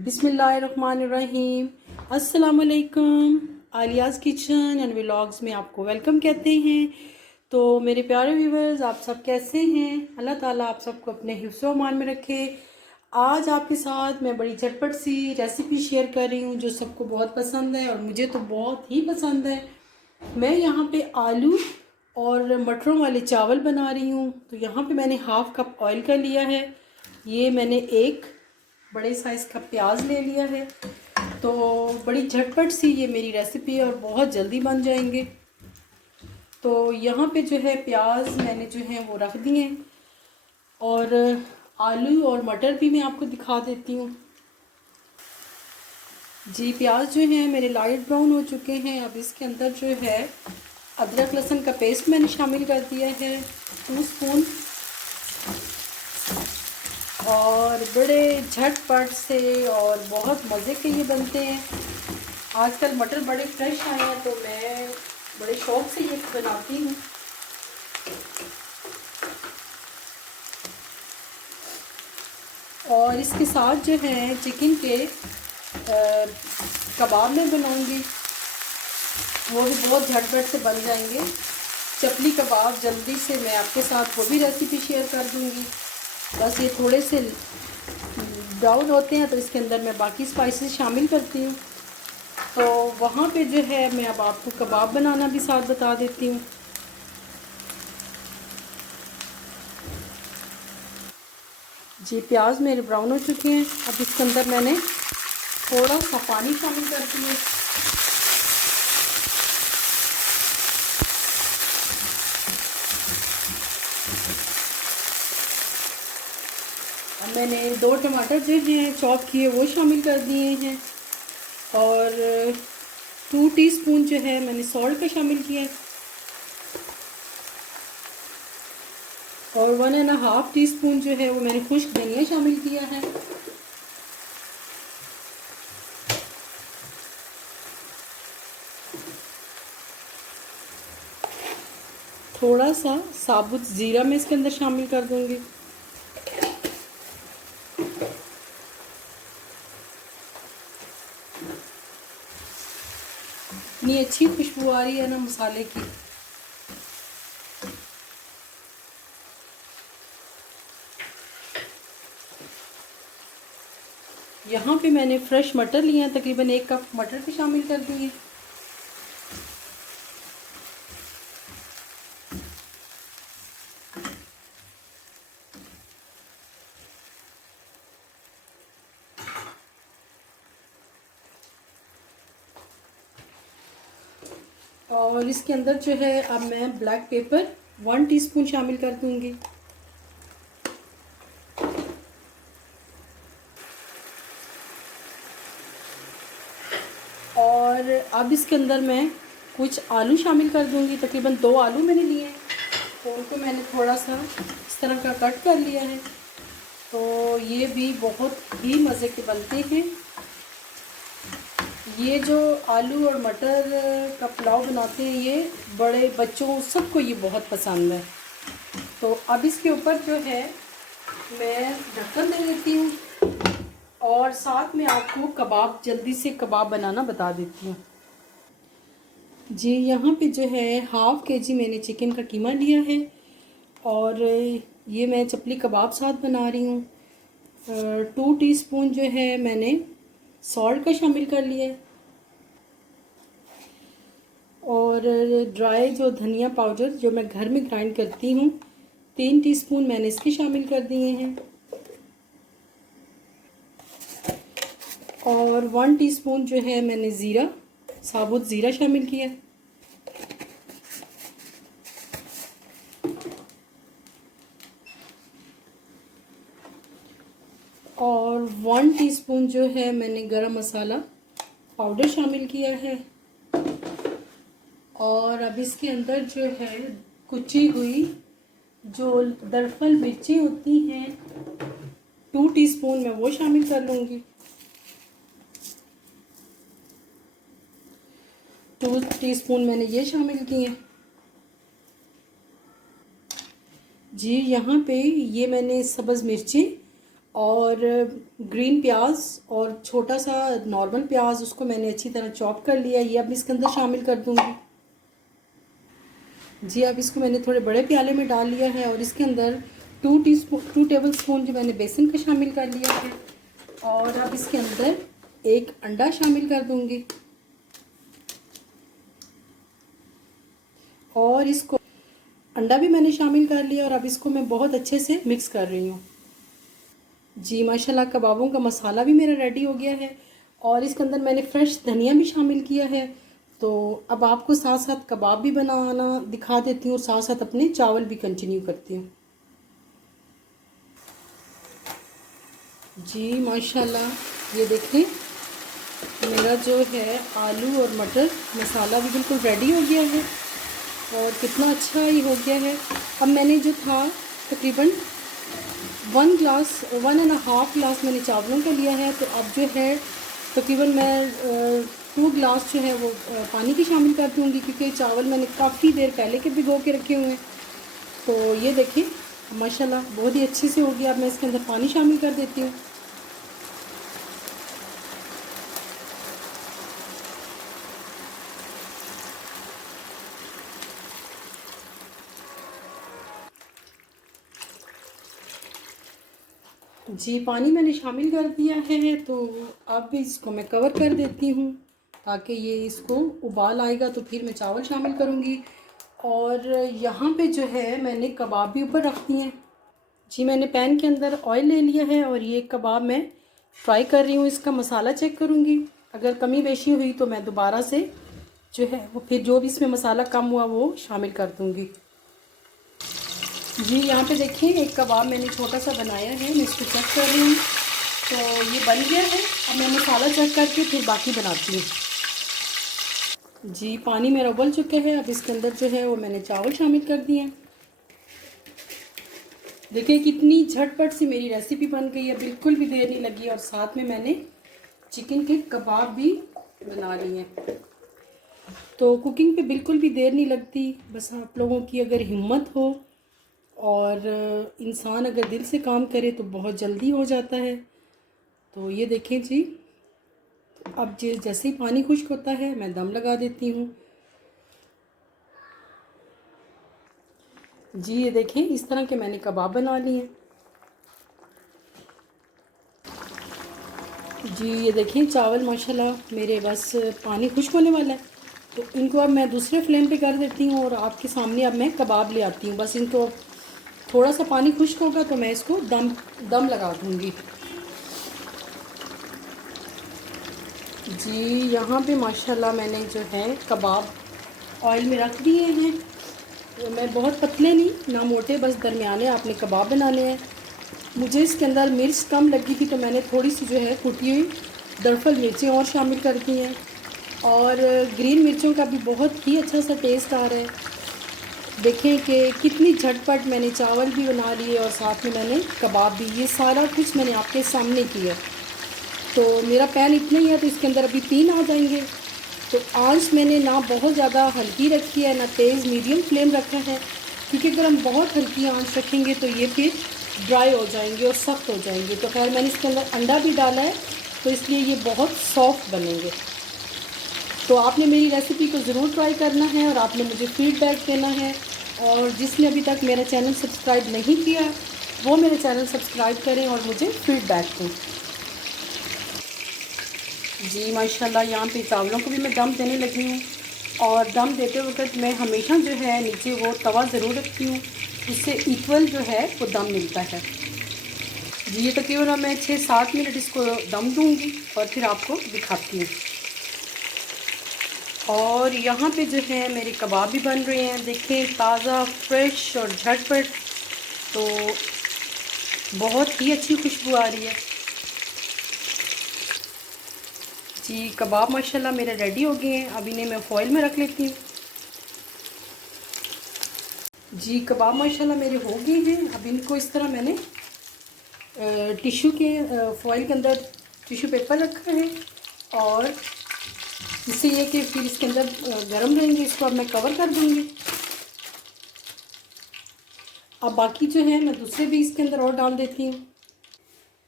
बिस्मिल्लाहिर्रहमानिर्रहीम। अस्सलाम वालेकुम। आलियाज़ किचन एंड व्लॉग्स में आपको वेलकम कहते हैं। तो मेरे प्यारे व्यूवर्स, आप सब कैसे हैं? अल्लाह ताला आप सबको अपने हिफ्ज़ व अमान में रखे। आज आपके साथ मैं बड़ी झटपट सी रेसिपी शेयर कर रही हूँ जो सबको बहुत पसंद है और मुझे तो बहुत ही पसंद है। मैं यहाँ पे आलू और मटरों वाले चावल बना रही हूँ। तो यहाँ पे मैंने हाफ़ कप ऑयल का लिया है। ये मैंने एक बड़े साइज़ का प्याज ले लिया है। तो बड़ी झटपट सी ये मेरी रेसिपी है और बहुत जल्दी बन जाएंगे। तो यहाँ पे जो है प्याज मैंने जो है वो रख दिए और आलू और मटर भी मैं आपको दिखा देती हूँ। जी, प्याज जो है मेरे लाइट ब्राउन हो चुके हैं। अब इसके अंदर जो है अदरक लहसुन का पेस्ट मैंने शामिल कर दिया है 2 स्पून। और बड़े झटपट से और बहुत मज़े के ये बनते हैं। आजकल मटर बड़े फ्रेश आए हैं तो मैं बड़े शौक़ से ये बनाती हूँ। और इसके साथ जो है चिकन के कबाब मैं बनाऊँगी, वो भी बहुत झटपट से बन जाएंगे। चपली कबाब जल्दी से मैं आपके साथ वो भी रेसिपी शेयर कर दूँगी। बस ये थोड़े से ब्राउन होते हैं तो इसके अंदर मैं बाकी स्पाइसेस शामिल करती हूँ। तो वहाँ पे जो है मैं अब आपको कबाब बनाना भी साथ बता देती हूँ। जी, प्याज मेरे ब्राउन हो चुके हैं। अब इसके अंदर मैंने थोड़ा सा पानी शामिल कर दिया। अब मैंने 2 टमाटर जो हैं चॉप किए वो शामिल कर दिए हैं और 2 टीस्पून जो है मैंने सॉल्ट का शामिल किया है और 1.5 टीस्पून जो है वो मैंने खुश्क धनिया शामिल किया है। थोड़ा सा साबुत ज़ीरा मैं इसके अंदर शामिल कर दूंगी। इतनी अच्छी खुशबू आ रही है ना मसाले की। यहाँ पे मैंने फ्रेश मटर लिए हैं, तकरीबन 1 कप मटर भी शामिल कर दिए। और इसके अंदर जो है अब मैं ब्लैक पेपर 1 टीस्पून शामिल कर दूंगी। और अब इसके अंदर मैं कुछ आलू शामिल कर दूंगी। तकरीबन 2 आलू मैंने लिए हैं तो उनको मैंने थोड़ा सा इस तरह का कट कर लिया है। तो ये भी बहुत ही मज़े के बनते हैं। ये जो आलू और मटर का पुलाव बनाते हैं ये बड़े बच्चों सबको ये बहुत पसंद है। तो अब इसके ऊपर जो है मैं ढक्कन दे देती हूँ और साथ में आपको कबाब जल्दी से कबाब बनाना बता देती हूँ। जी, यहाँ पे जो है हाफ़ केजी मैंने चिकन का कीमा लिया है और ये मैं चपली कबाब साथ बना रही हूँ। 2 टीस्पून जो है मैंने सॉल्ट का शामिल कर लिया है और ड्राई जो धनिया पाउडर जो मैं घर में ग्राइंड करती हूँ 3 टीस्पून मैंने इसके शामिल कर दिए हैं और 1 टीस्पून जो है मैंने ज़ीरा साबुत ज़ीरा शामिल किया और 1 टीस्पून जो है मैंने गरम मसाला पाउडर शामिल किया है। और अब इसके अंदर जो है कुची हुई जो दरअसल मिर्ची होती हैं 2 टीस्पून मैं वो शामिल कर लूँगी। 2 टीस्पून मैंने ये शामिल किए। जी, यहाँ पे ये मैंने सब्ज़ मिर्ची और ग्रीन प्याज और छोटा सा नॉर्मल प्याज, उसको मैंने अच्छी तरह चॉप कर लिया। ये अब इसके अंदर शामिल कर दूंगी। जी अब इसको मैंने थोड़े बड़े प्याले में डाल लिया है और इसके अंदर 2 टेबल स्पून जो मैंने बेसन का शामिल कर लिया है। और अब इसके अंदर एक अंडा शामिल कर दूंगी और इसको अंडा भी मैंने शामिल कर लिया और अब इसको मैं बहुत अच्छे से मिक्स कर रही हूँ। जी माशाल्लाह कबाबों का मसाला भी मेरा रेडी हो गया है और इसके अंदर मैंने फ्रेश धनिया भी शामिल किया है। तो अब आपको साथ साथ कबाब भी बनाना दिखा देती हूँ और साथ साथ अपने चावल भी कंटिन्यू करती हूँ। जी माशाल्लाह ये देखें मेरा जो है आलू और मटर मसाला भी बिल्कुल रेडी हो गया है और कितना अच्छा ही हो गया है। अब मैंने जो था तकरीबन 1.5 गिलास मैंने चावलों का लिया है। तो अब जो है तकरीबन मैं 2 गिलास जो है वो पानी की शामिल कर दूँगी क्योंकि चावल मैंने काफ़ी देर पहले के भिगो के रखे हुए हैं। तो ये देखें माशाल्लाह बहुत ही अच्छे से हो गया। अब मैं इसके अंदर पानी शामिल कर देती हूँ। जी पानी मैंने शामिल कर दिया है। तो अब इसको मैं कवर कर देती हूँ ताकि ये इसको उबाल आएगा तो फिर मैं चावल शामिल करूँगी। और यहाँ पे जो है मैंने कबाब भी ऊपर रख दिए हैं। जी मैंने पैन के अंदर ऑयल ले लिया है और ये कबाब मैं फ्राई कर रही हूँ। इसका मसाला चेक करूँगी, अगर कमी बेशी हुई तो मैं दोबारा से जो है वो फिर जो भी इसमें मसाला कम हुआ वो शामिल कर दूँगी। जी यहाँ पे देखिए एक कबाब मैंने छोटा सा बनाया है, मैं इसको चेक कर रही हूँ। तो ये बन गया है। अब मैं मसाला चेक करके फिर बाकी बनाती हूँ। जी पानी मेरा उबल चुका है। अब इसके अंदर जो है वो मैंने चावल शामिल कर दिए हैं। देखिए कितनी झटपट सी मेरी रेसिपी बन गई है, बिल्कुल भी देर नहीं लगी। और साथ में मैंने चिकन के कबाब भी बना लिए हैं। तो कुकिंग पे बिल्कुल भी देर नहीं लगती, बस आप लोगों की अगर हिम्मत हो और इंसान अगर दिल से काम करे तो बहुत जल्दी हो जाता है। तो ये देखें जी अब जैसे ही पानी खुश्क होता है मैं दम लगा देती हूँ। जी ये देखें इस तरह के मैंने कबाब बना लिए हैं। जी ये देखें चावल माशाल्लाह मेरे बस पानी खुश्क होने वाला है। तो इनको अब मैं दूसरे फ्लेम पे कर देती हूँ और आपके सामने अब मैं कबाब ले आती हूँ। बस इनको थोड़ा सा पानी खुश्क होगा तो मैं इसको दम लगा दूँगी। जी यहाँ पे माशाल्लाह मैंने जो है कबाब ऑयल में रख दिए हैं। तो मैं बहुत पतले नहीं ना मोटे, बस दरमियाने आपने कबाब बनाने हैं। मुझे इसके अंदर मिर्च कम लगी थी तो मैंने थोड़ी सी जो है कुटी हुई दरअसल मिर्चें और शामिल कर दी हैं। और ग्रीन मिर्चों का भी बहुत ही अच्छा सा टेस्ट आ रहा है। देखें कि कितनी झटपट मैंने चावल भी बना लिए और साथ में मैंने कबाब भी, ये सारा कुछ मैंने आपके सामने किया। तो मेरा पैन इतना ही है तो इसके अंदर अभी 3 आ जाएंगे। तो आंच मैंने ना बहुत ज़्यादा हल्की रखी है ना तेज़, मीडियम फ्लेम रखा है क्योंकि अगर हम बहुत हल्की आंच रखेंगे तो ये फिर ड्राई हो जाएंगे और सख्त हो जाएंगे। तो खैर मैंने इसके अंदर अंडा भी डाला है तो इसलिए ये बहुत सॉफ्ट बनेंगे। तो आपने मेरी रेसिपी को ज़रूर ट्राई करना है और आपने मुझे फ़ीडबैक देना है। और जिसने अभी तक मेरा चैनल सब्सक्राइब नहीं किया वो मेरे चैनल सब्सक्राइब करें और मुझे फ़ीडबैक दें। जी माशाल्लाह यहाँ पे चावलों को भी मैं दम देने लगी हूँ और दम देते वक्त मैं हमेशा जो है नीचे वो तवा ज़रूर रखती हूँ, उससे इक्वल जो है वो दम मिलता है। जी ये तकरीबन मैं 6-7 मिनट इसको दम दूँगी और फिर आपको दिखाती हूँ। और यहाँ पे जो है मेरे कबाब भी बन रहे हैं, देखें ताज़ा फ्रेश और झटपट। तो बहुत ही अच्छी खुशबू आ रही है। जी कबाब माशाल्लाह मेरे रेडी हो गए हैं। अब इन्हें मैं फॉइल में रख लेती हूँ। जी कबाब माशाल्लाह मेरे हो गए हैं। अब इनको इस तरह मैंने टिश्यू के फॉइल के अंदर टिश्यू पेपर रखा है और इससे ये कि फिर इसके अंदर गर्म रहेंगे। इसको अब मैं कवर कर दूँगी। अब बाकी जो है मैं दूसरे भी इसके अंदर और डाल देती हूँ।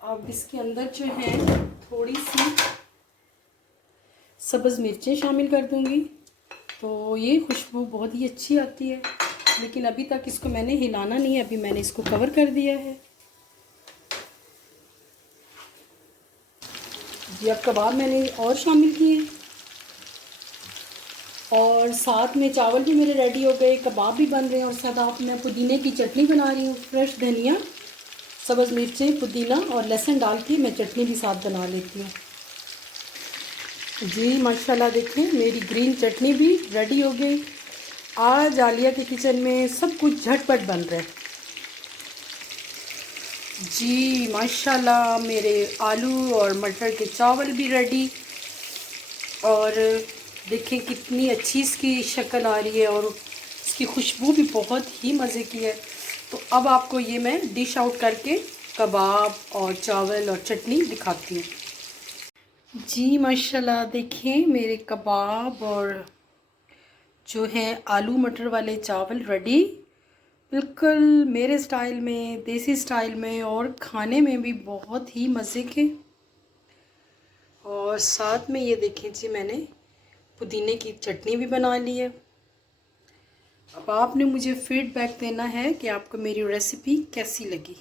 अब इसके अंदर जो है थोड़ी सी सब्ज़ मिर्चें शामिल कर दूंगी, तो ये खुशबू बहुत ही अच्छी आती है। लेकिन अभी तक इसको मैंने हिलाना नहीं है, अभी मैंने इसको कवर कर दिया है। जी अब कबाब मैंने और शामिल किए और साथ में चावल भी मेरे रेडी हो गए, कबाब भी बन रहे हैं और साथ आप मैं पुदीने की चटनी बना रही हूँ। फ्रेश धनिया, सब्ज़ मिर्चें, पुदीना और लहसुन डाल के मैं चटनी भी साथ बना लेती हूँ। जी माशाल्लाह, देखें मेरी ग्रीन चटनी भी रेडी हो गई। आज आलिया के किचन में सब कुछ झटपट बन रहा है। जी माशाल्लाह, मेरे आलू और मटर के चावल भी रेडी और देखें कितनी अच्छी इसकी शक्ल आ रही है और इसकी खुशबू भी बहुत ही मज़े की है। तो अब आपको ये मैं डिश आउट करके कबाब और चावल और चटनी दिखाती हूँ। जी माशाल्लाह, देखें मेरे कबाब और जो है आलू मटर वाले चावल रेडी, बिल्कुल मेरे स्टाइल में, देसी स्टाइल में और खाने में भी बहुत ही मज़े के। और साथ में ये देखें जी मैंने पुदीने की चटनी भी बना ली है। अब आपने मुझे फीडबैक देना है कि आपको मेरी रेसिपी कैसी लगी।